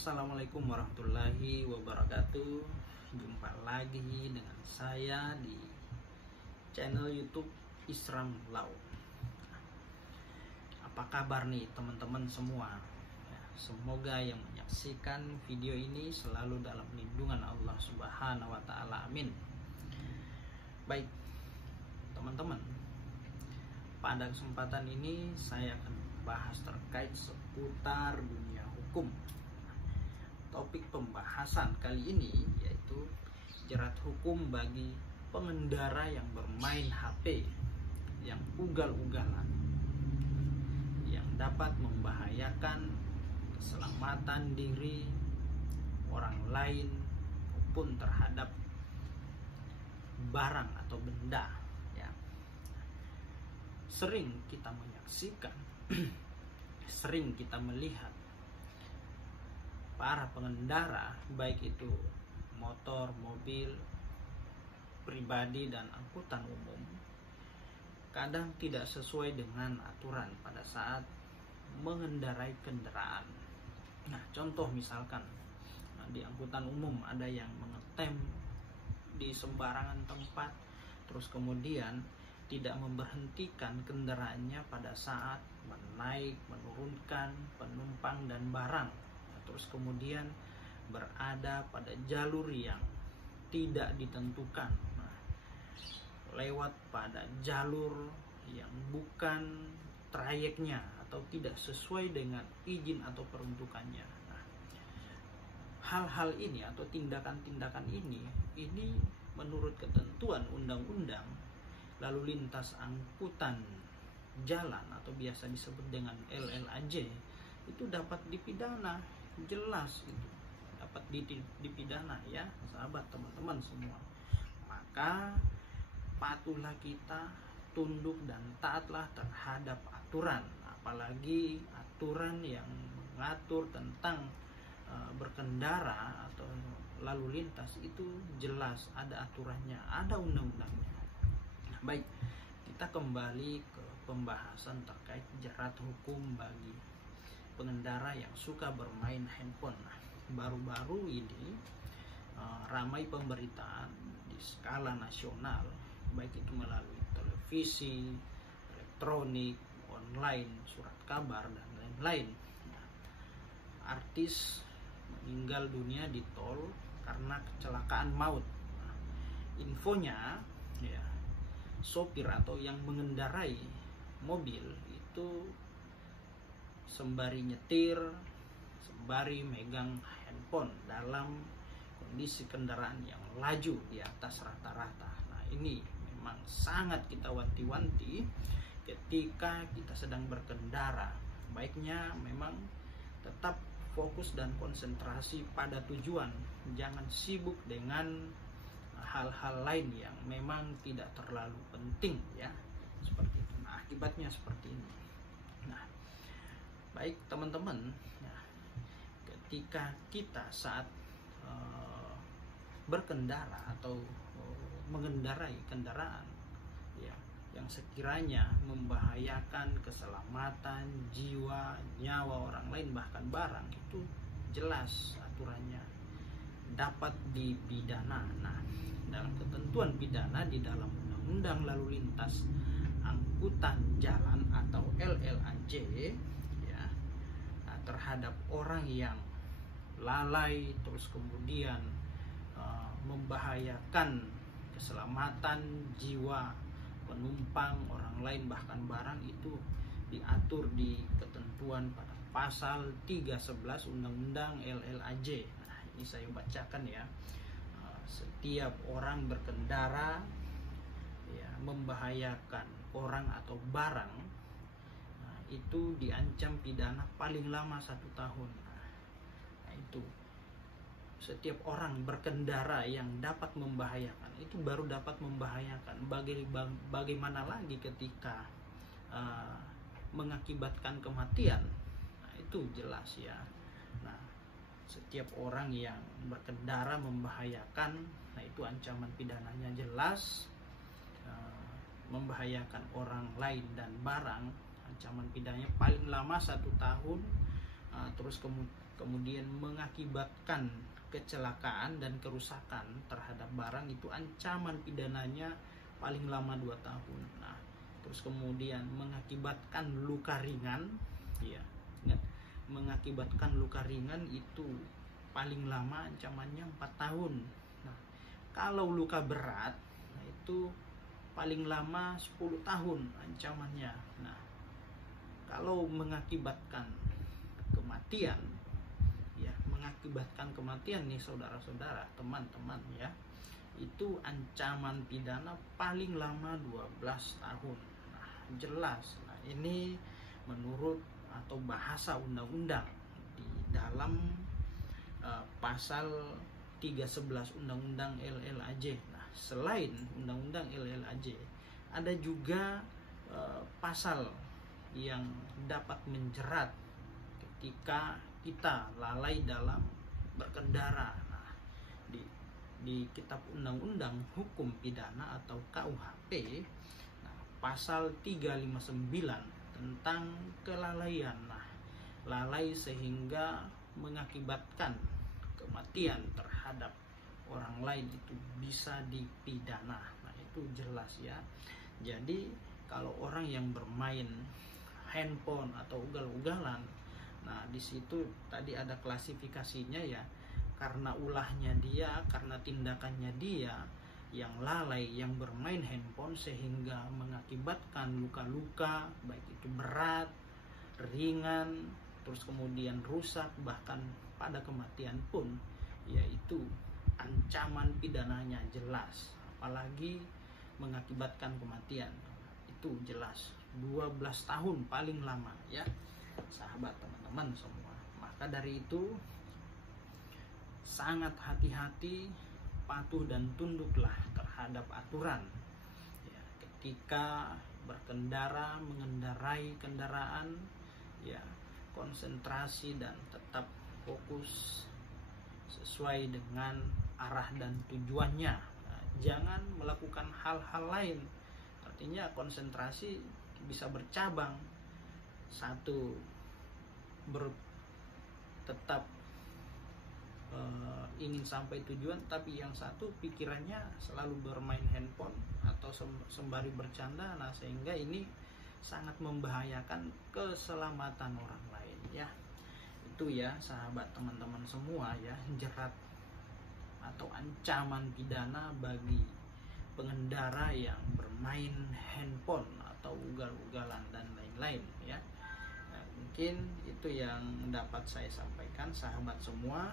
Assalamualaikum warahmatullahi wabarakatuh. Jumpa lagi dengan saya di channel YouTube Isram Lau. Apa kabar nih teman-teman semua? Semoga yang menyaksikan video ini selalu dalam lindungan Allah Subhanahu wa Ta'ala. Amin. Baik, teman-teman, pada kesempatan ini saya akan bahas terkait seputar dunia hukum. Topik pembahasan kali ini yaitu jerat hukum bagi pengendara yang bermain HP yang ugal-ugalan, yang dapat membahayakan keselamatan diri orang lain maupun terhadap barang atau benda. Ya, sering kita menyaksikan, sering kita melihat para pengendara, baik itu motor, mobil, pribadi, dan angkutan umum, kadang tidak sesuai dengan aturan pada saat mengendarai kendaraan. Nah, contoh misalkan di angkutan umum ada yang mengetem di sembarangan tempat, terus kemudian tidak memberhentikan kendaraannya pada saat menaik, menurunkan penumpang dan barang. Terus kemudian berada pada jalur yang tidak ditentukan, lewat pada jalur yang bukan trayeknya atau tidak sesuai dengan izin atau peruntukannya. Hal-hal ini atau tindakan-tindakan ini menurut ketentuan undang-undang lalu lintas angkutan jalan atau biasa disebut dengan LLAJ itu dapat dipidana. Jelas itu dapat dipidana, ya sahabat, teman-teman semua. Maka patuhlah kita, tunduk dan taatlah terhadap aturan, apalagi aturan yang mengatur tentang berkendara atau lalu lintas itu jelas ada aturannya, ada undang-undangnya. Nah, baik, kita kembali ke pembahasan terkait jerat hukum bagi pengendara yang suka bermain handphone. Nah, baru-baru ini ramai pemberitaan di skala nasional, baik itu melalui televisi, elektronik, online, surat kabar, dan lain-lain. Nah, artis meninggal dunia di tol karena kecelakaan maut. Nah, infonya, ya, sopir atau yang mengendarai mobil itu sembari nyetir, sembari megang handphone dalam kondisi kendaraan yang laju di atas rata-rata. Nah, ini memang sangat kita wanti-wanti ketika kita sedang berkendara. Baiknya memang tetap fokus dan konsentrasi pada tujuan, jangan sibuk dengan hal-hal lain yang memang tidak terlalu penting, ya, seperti itu. Nah, akibatnya seperti ini. Nah, baik teman-teman, ya, ketika kita saat berkendara atau mengendarai kendaraan, ya, yang sekiranya membahayakan keselamatan jiwa, nyawa orang lain, bahkan barang, itu jelas aturannya dapat dipidana. Nah, dalam ketentuan pidana di dalam Undang-Undang Lalu Lintas Angkutan Jalan atau LLAJ, ya, terhadap orang yang lalai terus kemudian membahayakan keselamatan jiwa penumpang, orang lain, bahkan barang, itu diatur di ketentuan pada pasal 311 Undang-Undang LLAJ. Nah, ini saya bacakan, ya. Setiap orang berkendara, ya, membahayakan orang atau barang, itu diancam pidana paling lama 1 tahun. Nah, itu setiap orang berkendara yang dapat membahayakan, itu baru dapat membahayakan. Bagaimana lagi ketika mengakibatkan kematian? Nah, itu jelas, ya. Nah, setiap orang yang berkendara membahayakan, nah, itu ancaman pidananya jelas. Membahayakan orang lain dan barang, ancaman pidananya paling lama 1 tahun. Terus kemudian mengakibatkan kecelakaan dan kerusakan terhadap barang, itu ancaman pidananya paling lama 2 tahun. Nah, terus kemudian mengakibatkan luka ringan, ya, ingat, mengakibatkan luka ringan itu paling lama ancamannya 4 tahun. Nah, kalau luka berat, nah itu paling lama 10 tahun ancamannya. Nah, kalau mengakibatkan kematian, ya, mengakibatkan kematian nih saudara-saudara, teman-teman ya, itu ancaman pidana paling lama 12 tahun. Nah, jelas. Nah, ini menurut atau bahasa undang-undang di dalam pasal 311 Undang-Undang LLAJ. Nah, selain Undang-Undang LLAJ, ada juga pasal yang dapat menjerat ketika kita lalai dalam berkendara. Nah, di Kitab Undang-Undang Hukum Pidana atau KUHP, nah, pasal 359 tentang kelalaian. Nah, lalai sehingga mengakibatkan kematian terhadap orang lain itu bisa dipidana. Nah, itu jelas ya. Jadi kalau orang yang bermain handphone atau ugal-ugalan, nah di situ tadi ada klasifikasinya ya, karena ulahnya dia, karena tindakannya dia yang lalai, yang bermain handphone sehingga mengakibatkan luka-luka, baik itu berat, ringan, terus kemudian rusak, bahkan pada kematian pun, yaitu ancaman pidananya jelas. Apalagi mengakibatkan kematian, itu jelas 12 tahun paling lama ya, sahabat teman-teman semua. Maka dari itu sangat hati-hati, patuh dan tunduklah terhadap aturan ya, ketika berkendara, mengendarai kendaraan ya, konsentrasi dan tetap fokus sesuai dengan arah dan tujuannya. Nah, jangan melakukan hal-hal lain. Artinya konsentrasi bisa bercabang. Satu tetap ingin sampai tujuan, tapi yang satu pikirannya selalu bermain handphone atau sembari bercanda. Nah, sehingga ini sangat membahayakan keselamatan orang lain ya. Itu ya sahabat teman-teman semua ya, jerat atau ancaman pidana bagi pengendara yang bermain handphone atau ugal-ugalan dan lain-lain ya. Nah, mungkin itu yang dapat saya sampaikan sahabat semua.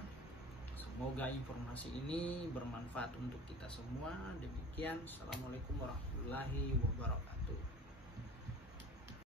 Semoga informasi ini bermanfaat untuk kita semua. Demikian, assalamualaikum warahmatullahi wabarakatuh.